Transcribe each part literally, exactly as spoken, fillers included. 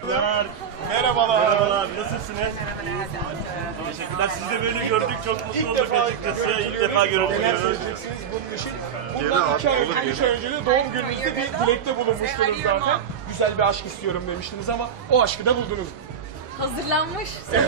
Merhabalar. Merhabalar, nasılsınız? Teşekkürler. Sizi de böyle gördük, çok mutlu İlk olduk defa açıkçası. İlk görüyorum. defa Neler görüntülüyoruz. söyleyeceksiniz bunun için? Bundan iki ay önce, üç ay önce de doğum gününüzde bir dilekte bulunmuştunuz zaten. Güzel bir aşk istiyorum demiştiniz ama o aşkı da buldunuz. Hazırlanmış.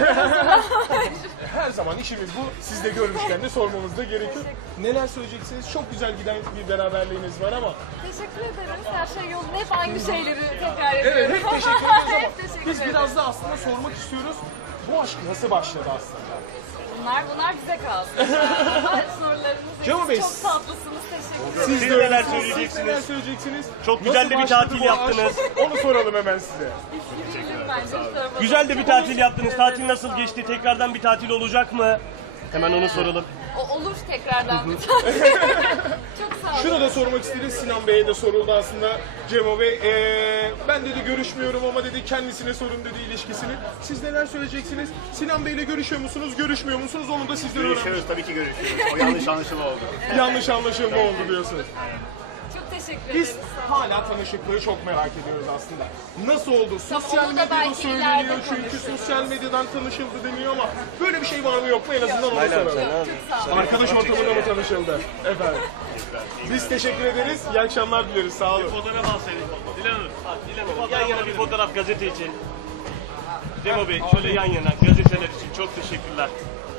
Her zaman işimiz bu. Siz de görmüşken de sormamız da gerekiyor. Neler söyleyeceksiniz? Çok güzel giden bir beraberliğiniz var ama. Teşekkür ederiz. Her şey yolunda. Hep aynı şeyleri tekrar ediyorum. Evet, hep teşekkür ediyoruz ama Hep teşekkür biz ederim. biraz da aslında sormak istiyoruz. Bu aşk nasıl başladı aslında? Bunlar, bunlar bize kalsın. Bunlar sorularınız. Canım Bey, Çok tatlısınız. Teşekkür ederim. Siz Siz de neler öylesiniz. söyleyeceksiniz? Siz neler söyleyeceksiniz? Çok güzel Nasıl de bir başladı tatil bu aşk? yaptınız. Onu soralım hemen size. Girelim bence. Şu tarafa Güzel de doğru. bir tatil yaptınız. Tatil nasıl geçti? Tekrardan bir tatil olacak mı? Hemen onu soralım. O, olur tekrardan bir tatil. Çok sağ olun. Şunu da sormak istedim. Sinan Bey'e de soruldu aslında. Cemo Bey, ee, ben dedi görüşmüyorum ama dedi kendisine sorun dedi ilişkisini. Siz neler söyleyeceksiniz? Sinan Bey'le görüşüyor musunuz, görüşmüyor musunuz? Onu da sizden öğrenmiş. Görüşüyoruz, tabii ki görüşüyoruz. O yanlış anlaşılma oldu. Yanlış anlaşılma oldu diyorsunuz. Çok teşekkür Biz ederiz. hala tanışıklığı çok merak ediyoruz aslında. Nasıl oldu? Sosyal onu da medyada belki söyleniyor ileride çünkü konuşuruz. sosyal medyadan tanışıldı deniyor ama böyle bir şey var mı yok mu en azından onu soralım. Çok sağ olun. Arkadaş ortamında mı tanışıldı? Efendim. Biz teşekkür ederiz. İyi akşamlar dileriz. Sağ olun. Fotoğraf alsaydık. Dilan Hanım. Dilan Hanım. Yan yana bir fotoğraf gazete için. Cemo Bey, şöyle yan yana gazeteler için çok teşekkürler.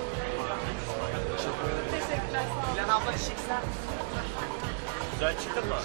Teşekkürler. Sağ olun. Güzel çıktı mı?